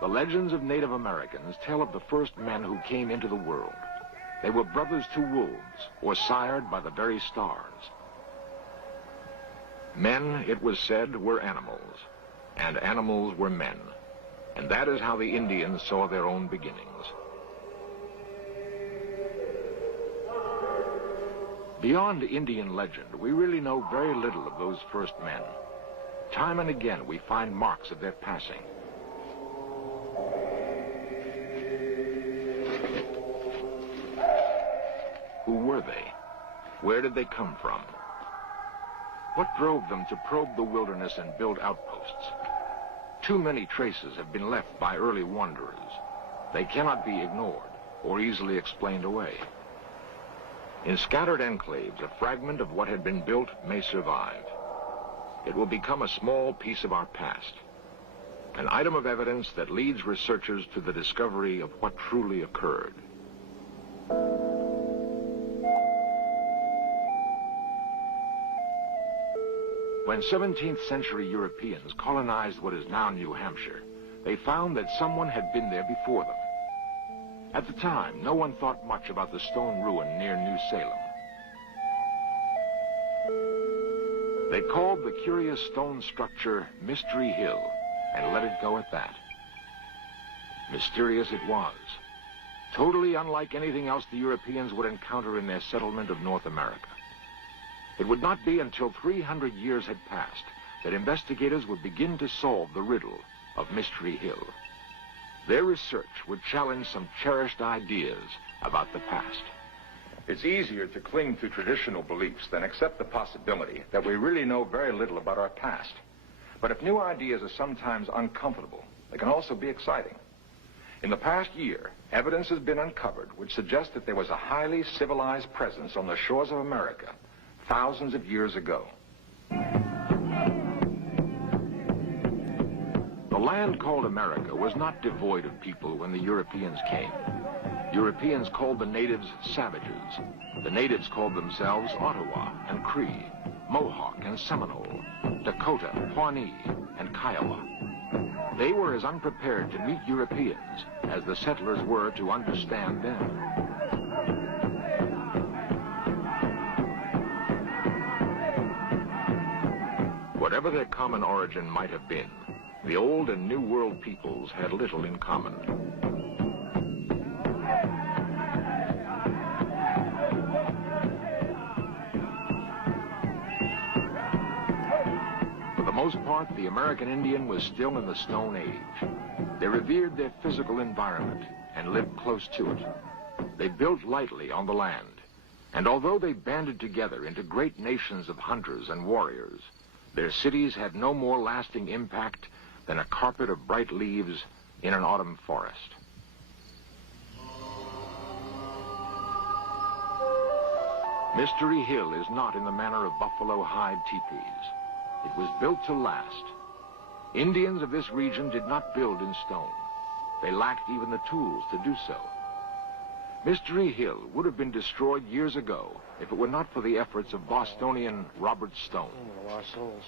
The legends of Native Americans tell of the first men who came into the world. They were brothers to wolves, or sired by the very stars. Men, it was said, were animals, and animals were men. And that is how the Indians saw their own beginnings. Beyond Indian legend, we really know very little of those first men. Time and again, we find marks of their passing. Who were they? Where did they come from? What drove them to probe the wilderness and build outposts? Too many traces have been left by early wanderers. They cannot be ignored or easily explained away. In scattered enclaves, a fragment of what had been built may survive. It will become a small piece of our past, an item of evidence that leads researchers to the discovery of what truly occurred. When 17th century Europeans colonized what is now New Hampshire, they found that someone had been there before them. At the time, no one thought much about the stone ruin near New Salem. They called the curious stone structure Mystery Hill and let it go at that. Mysterious it was, totally unlike anything else the Europeans would encounter in their settlement of North America. It would not be until 300 years had passed that investigators would begin to solve the riddle of Mystery Hill. Their research would challenge some cherished ideas about the past. It's easier to cling to traditional beliefs than accept the possibility that we really know very little about our past. But if new ideas are sometimes uncomfortable, they can also be exciting. In the past year, evidence has been uncovered which suggests that there was a highly civilized presence on the shores of America thousands of years ago. The land called America was not devoid of people when the Europeans came. Europeans called the natives savages. The natives called themselves Ottawa and Cree, Mohawk and Seminole, Dakota, Pawnee, and Kiowa. They were as unprepared to meet Europeans as the settlers were to understand them. Whatever their common origin might have been, the Old and New World peoples had little in common. For the most part, the American Indian was still in the Stone Age. They revered their physical environment and lived close to it. They built lightly on the land, and although they banded together into great nations of hunters and warriors, their cities had no more lasting impact than a carpet of bright leaves in an autumn forest. Mystery Hill is not in the manner of buffalo hide teepees. It was built to last. Indians of this region did not build in stone. They lacked even the tools to do so. Mystery Hill would have been destroyed years ago if it were not for the efforts of Bostonian Robert Stone.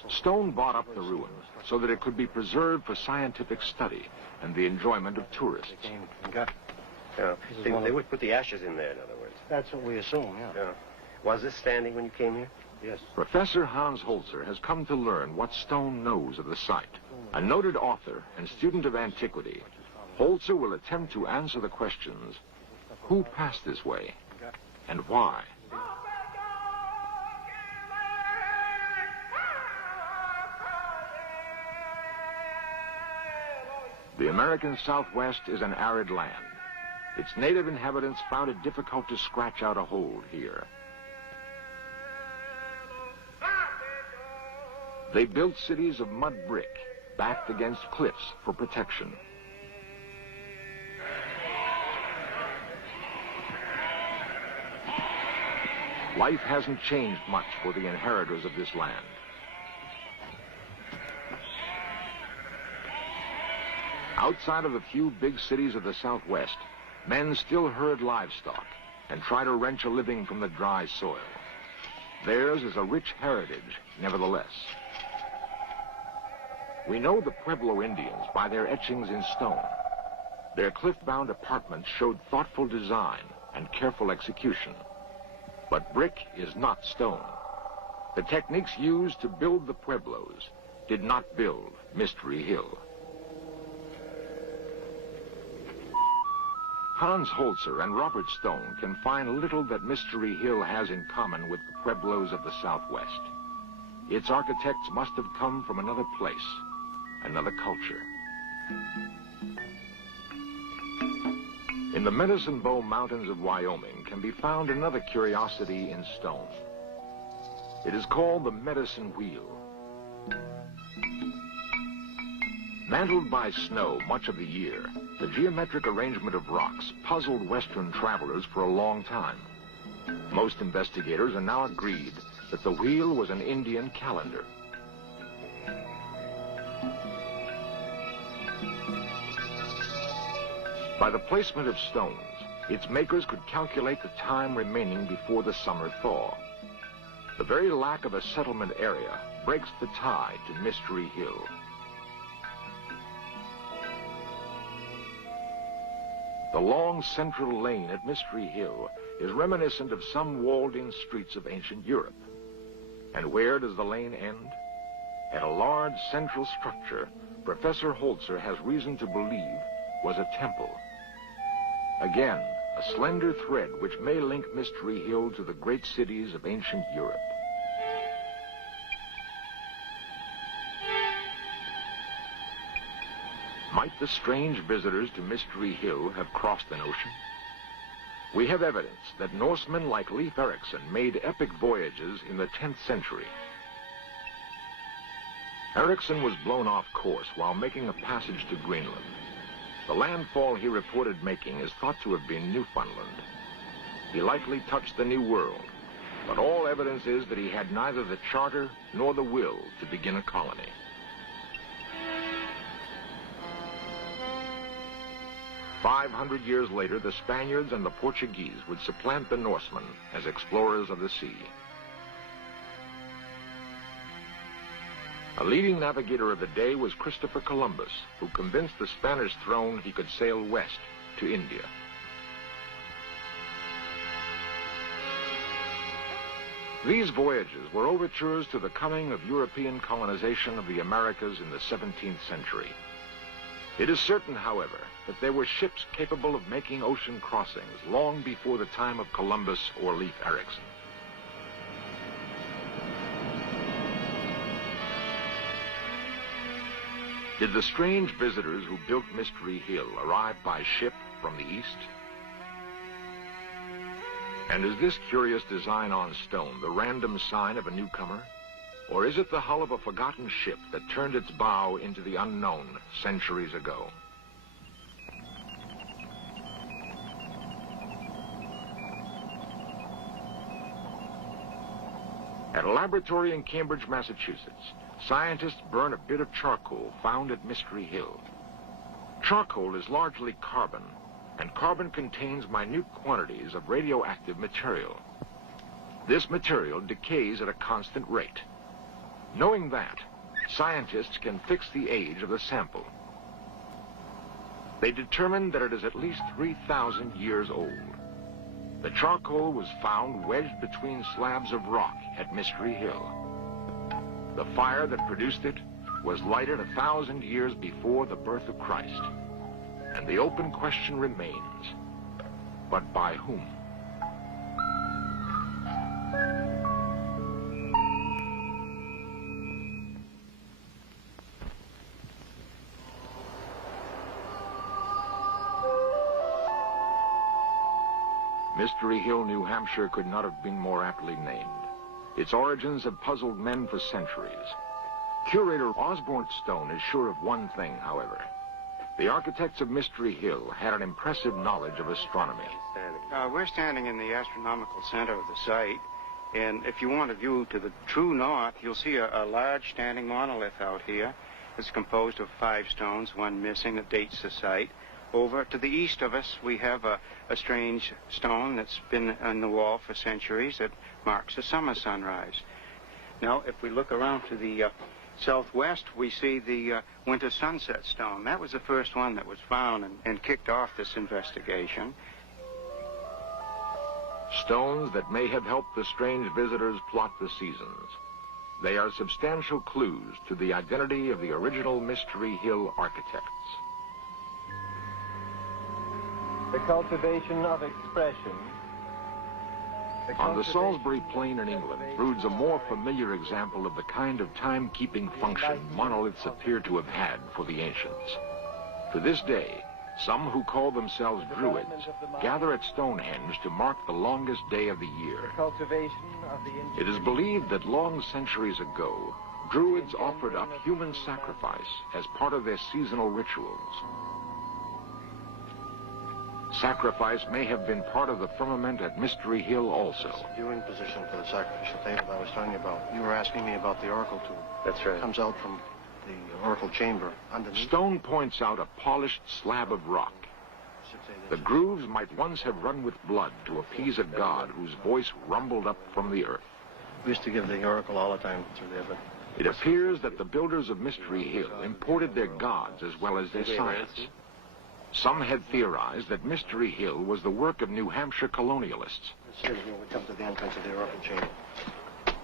Stone bought up the ruin so that it could be preserved for scientific study and the enjoyment of tourists. Yeah, they would put the ashes in there, in other words. That's what we assume, yeah. Was this standing when you came here? Yes. Professor Hans Holzer has come to learn what Stone knows of the site. A noted author and student of antiquity, Holzer will attempt to answer the questions: who passed this way, and why? The American Southwest is an arid land. Its native inhabitants found it difficult to scratch out a hold here. They built cities of mud brick, backed against cliffs for protection. Life hasn't changed much for the inheritors of this land. Outside of the few big cities of the Southwest, men still herd livestock and try to wrench a living from the dry soil. Theirs is a rich heritage, nevertheless. We know the Pueblo Indians by their etchings in stone. Their cliff-bound apartments showed thoughtful design and careful execution. But brick is not stone. The techniques used to build the pueblos did not build Mystery Hill. Hans Holzer and Robert Stone can find little that Mystery Hill has in common with the pueblos of the Southwest. Its architects must have come from another place, another culture. In the Medicine Bow Mountains of Wyoming can be found another curiosity in stone. It is called the Medicine Wheel. Mantled by snow much of the year, the geometric arrangement of rocks puzzled Western travelers for a long time. Most investigators are now agreed that the wheel was an Indian calendar. By the placement of stones, its makers could calculate the time remaining before the summer thaw. The very lack of a settlement area breaks the tie to Mystery Hill. The long central lane at Mystery Hill is reminiscent of some walled-in streets of ancient Europe. And where does the lane end? At a large central structure, Professor Holzer has reason to believe was a temple. Again, a slender thread which may link Mystery Hill to the great cities of ancient Europe. Might the strange visitors to Mystery Hill have crossed an ocean? We have evidence that Norsemen like Leif Erikson made epic voyages in the 10th century. Erikson was blown off course while making a passage to Greenland. The landfall he reported making is thought to have been Newfoundland. He likely touched the New World, but all evidence is that he had neither the charter nor the will to begin a colony. "500 years later, the Spaniards and the Portuguese would supplant the Norsemen as explorers of the sea. A leading navigator of the day was Christopher Columbus, who convinced the Spanish throne he could sail west to India. These voyages were overtures to the coming of European colonization of the Americas in the 17th century. It is certain, however, that there were ships capable of making ocean crossings long before the time of Columbus or Leif Erikson. Did the strange visitors who built Mystery Hill arrive by ship from the east? And is this curious design on stone the random sign of a newcomer? Or is it the hull of a forgotten ship that turned its bow into the unknown centuries ago? At a laboratory in Cambridge, Massachusetts, scientists burn a bit of charcoal found at Mystery Hill. Charcoal is largely carbon, and carbon contains minute quantities of radioactive material. This material decays at a constant rate. Knowing that, scientists can fix the age of the sample. They determined that it is at least 3,000 years old. The charcoal was found wedged between slabs of rock at Mystery Hill. The fire that produced it was lighted 1,000 years before the birth of Christ. And the open question remains, but by whom? Mystery Hill, New Hampshire could not have been more aptly named. Its origins have puzzled men for centuries. Curator Osborne Stone is sure of one thing, however. The architects of Mystery Hill had an impressive knowledge of astronomy. We're standing in the astronomical center of the site, and if you want a view to the true north, you'll see a large standing monolith out here. It's composed of 5 stones, one missing that dates the site. Over to the east of us, we have a strange stone that's been on the wall for centuries that marks the summer sunrise. Now, if we look around to the Southwest, we see the Winter Sunset Stone. That was the first one that was found and kicked off this investigation. Stones that may have helped the strange visitors plot the seasons. They are substantial clues to the identity of the original Mystery Hill architects. The cultivation of expression. On the Salisbury Plain in England broods a more familiar example of the kind of timekeeping function monoliths appear to have had for the ancients. To this day, some who call themselves Druids gather at Stonehenge to mark the longest day of the year. It is believed that long centuries ago, Druids offered up human sacrifice as part of their seasonal rituals. Sacrifice may have been part of the firmament at Mystery Hill also. Viewing position for the sacrificial table I was telling you about. You were asking me about the oracle tube. That's right. It comes out from the oracle chamber underneath. Stone points out a polished slab of rock. The grooves might once have run with blood to appease a god whose voice rumbled up from the earth. We used to give the oracle all the time through there, but... It appears that the builders of Mystery Hill imported their gods as well as their science. Some had theorized that Mystery Hill was the work of New Hampshire colonialists. Here we come to the entrance of the oracle chamber.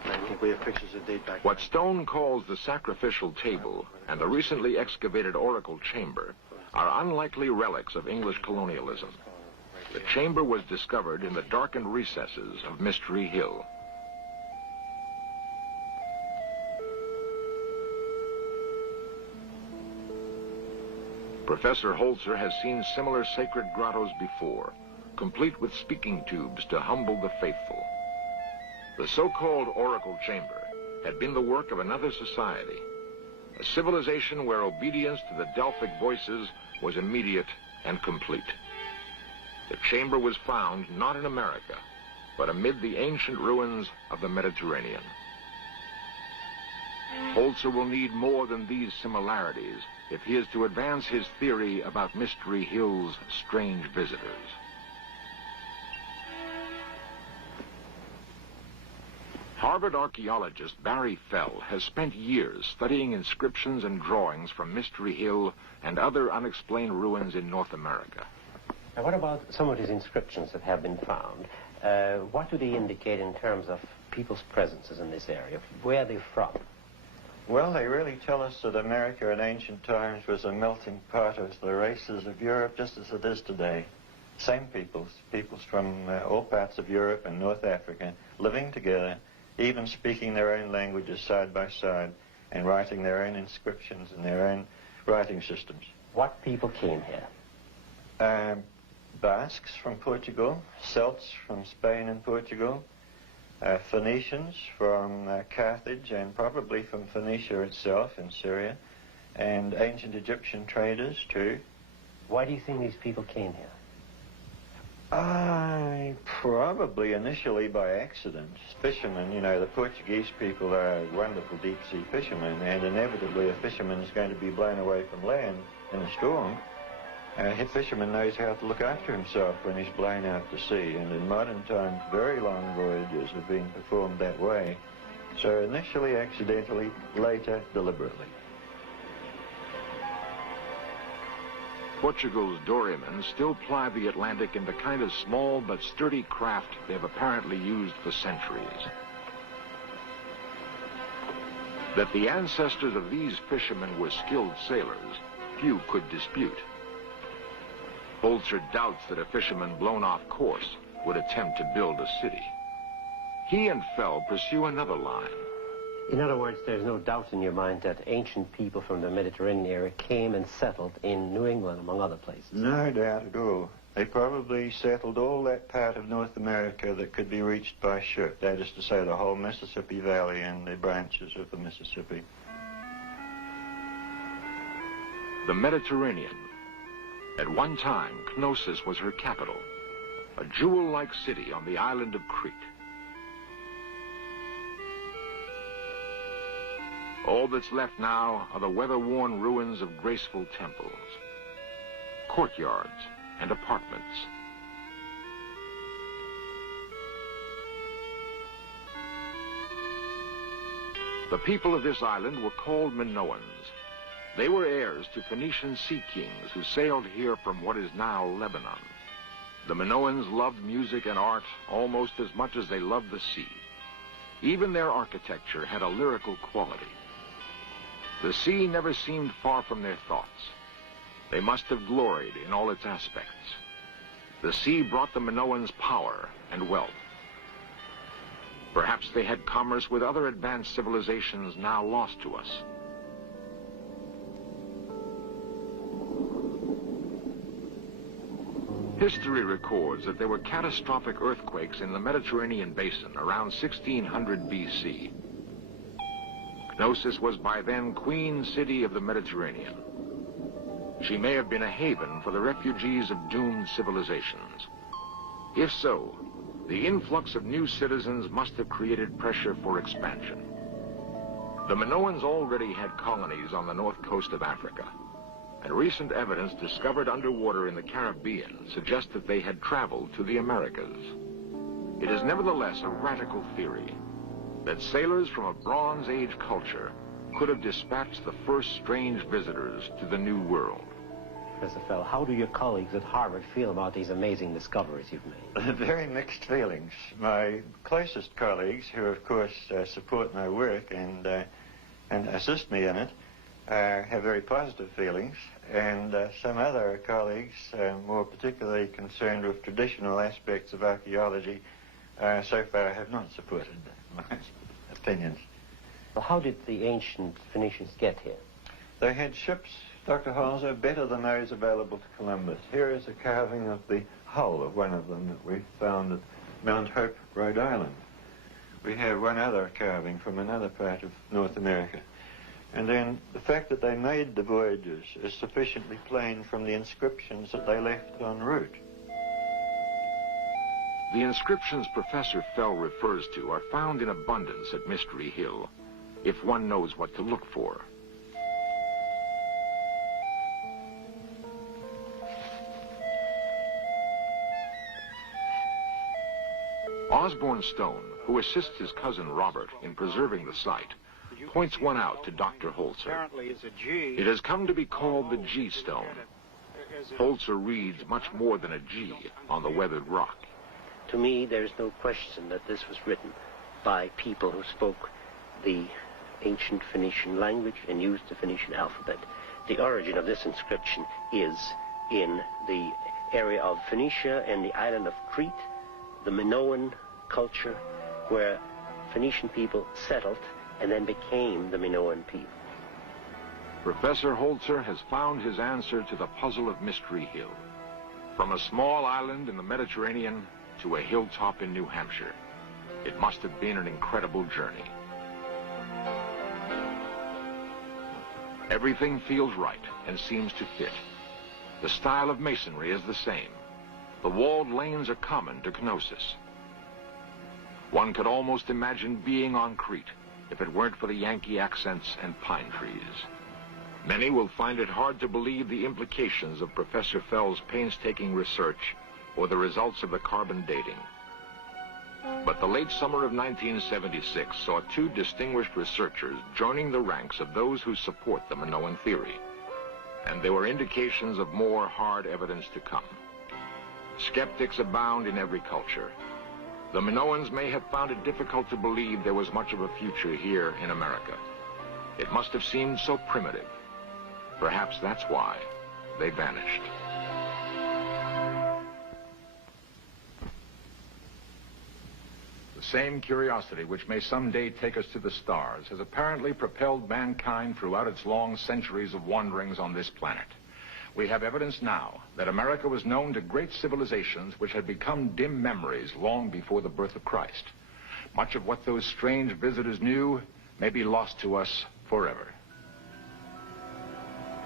I think we have pictures that date back. What Stone calls the sacrificial table and the recently excavated oracle chamber are unlikely relics of English colonialism. The chamber was discovered in the darkened recesses of Mystery Hill. Professor Holzer has seen similar sacred grottos before, complete with speaking tubes to humble the faithful. The so-called oracle chamber had been the work of another society, a civilization where obedience to the Delphic voices was immediate and complete. The chamber was found not in America, but amid the ancient ruins of the Mediterranean. Holzer will need more than these similarities if he is to advance his theory about Mystery Hill's strange visitors. Harvard archaeologist Barry Fell has spent years studying inscriptions and drawings from Mystery Hill and other unexplained ruins in North America. Now, what about some of these inscriptions that have been found? What do they indicate in terms of people's presences in this area? Where are they from? Well, they really tell us that America in ancient times was a melting pot of the races of Europe, just as it is today. Same peoples from all parts of Europe and North Africa, living together, even speaking their own languages side by side, and writing their own inscriptions and their own writing systems. What people came here? Basques from Portugal, Celts from Spain and Portugal, Phoenicians from Carthage and probably from Phoenicia itself in Syria, and ancient Egyptian traders too. Why do you think these people came here? Probably initially by accident. Fishermen, you know, the Portuguese people are wonderful deep-sea fishermen, and inevitably a fisherman is going to be blown away from land in a storm. A fisherman knows how to look after himself when he's blown out to sea, and in modern times very long voyages are being performed that way. So initially accidentally, later deliberately. Portugal's dorymen still ply the Atlantic in the kind of small but sturdy craft they've apparently used for centuries. That the ancestors of these fishermen were skilled sailors, few could dispute. Holzer doubts that a fisherman blown off course would attempt to build a city. He and Fell pursue another line. In other words, there's no doubt in your mind that ancient people from the Mediterranean area came and settled in New England, among other places. No doubt at all. They probably settled all that part of North America that could be reached by ship. That is to say, the whole Mississippi Valley and the branches of the Mississippi. The Mediterranean. At one time, Knossos was her capital, a jewel-like city on the island of Crete. All that's left now are the weather-worn ruins of graceful temples, courtyards, and apartments. The people of this island were called Minoans. They were heirs to Phoenician sea kings who sailed here from what is now Lebanon. The Minoans loved music and art almost as much as they loved the sea. Even their architecture had a lyrical quality. The sea never seemed far from their thoughts. They must have gloried in all its aspects. The sea brought the Minoans power and wealth. Perhaps they had commerce with other advanced civilizations now lost to us. History records that there were catastrophic earthquakes in the Mediterranean basin around 1600 BC. Knossos was by then Queen City of the Mediterranean. She may have been a haven for the refugees of doomed civilizations. If so, the influx of new citizens must have created pressure for expansion. The Minoans already had colonies on the north coast of Africa, and recent evidence discovered underwater in the Caribbean suggests that they had traveled to the Americas. It is nevertheless a radical theory that sailors from a Bronze Age culture could have dispatched the first strange visitors to the New World. Professor Fell, how do your colleagues at Harvard feel about these amazing discoveries you've made? Very mixed feelings. My closest colleagues, who of course support my work and assist me in it, have very positive feelings, and some other colleagues, more particularly concerned with traditional aspects of archaeology, so far have not supported my opinions. Well, how did the ancient Phoenicians get here? They had ships, Dr. Halser, better than those available to Columbus. Here is a carving of the hull of one of them that we found at Mount Hope, Rhode Island. We have one other carving from another part of North America. And then the fact that they made the voyages is sufficiently plain from the inscriptions that they left en route. The inscriptions Professor Fell refers to are found in abundance at Mystery Hill, if one knows what to look for. Osborne Stone, who assists his cousin Robert in preserving the site, points one out to Dr. Holzer. It has come to be called the G Stone. Holzer reads much more than a G on the weathered rock. To me, there's no question that this was written by people who spoke the ancient Phoenician language and used the Phoenician alphabet. The origin of this inscription is in the area of Phoenicia and the island of Crete, the Minoan culture, where Phoenician people settled and then became the Minoan people. Professor Holzer has found his answer to the puzzle of Mystery Hill. From a small island in the Mediterranean to a hilltop in New Hampshire, it must have been an incredible journey. Everything feels right and seems to fit. The style of masonry is the same. The walled lanes are common to Knossos. One could almost imagine being on Crete if it weren't for the Yankee accents and pine trees. Many will find it hard to believe the implications of Professor Fell's painstaking research or the results of the carbon dating. But the late summer of 1976 saw two distinguished researchers joining the ranks of those who support the Minoan theory. And there were indications of more hard evidence to come. Skeptics abound in every culture. The Minoans may have found it difficult to believe there was much of a future here in America. It must have seemed so primitive. Perhaps that's why they vanished. The same curiosity which may someday take us to the stars has apparently propelled mankind throughout its long centuries of wanderings on this planet. We have evidence now that America was known to great civilizations which had become dim memories long before the birth of Christ. Much of what those strange visitors knew may be lost to us forever.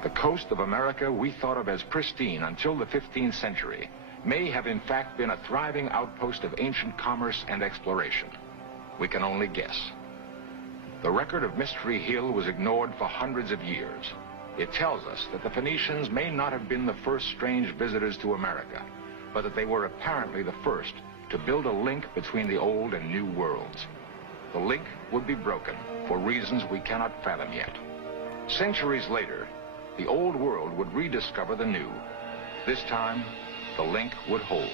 The coast of America we thought of as pristine until the 15th century may have in fact been a thriving outpost of ancient commerce and exploration. We can only guess. The record of Mystery Hill was ignored for hundreds of years. It tells us that the Phoenicians may not have been the first strange visitors to America, but that they were apparently the first to build a link between the old and new worlds. The link would be broken for reasons we cannot fathom yet. Centuries later, the old world would rediscover the new. This time, the link would hold.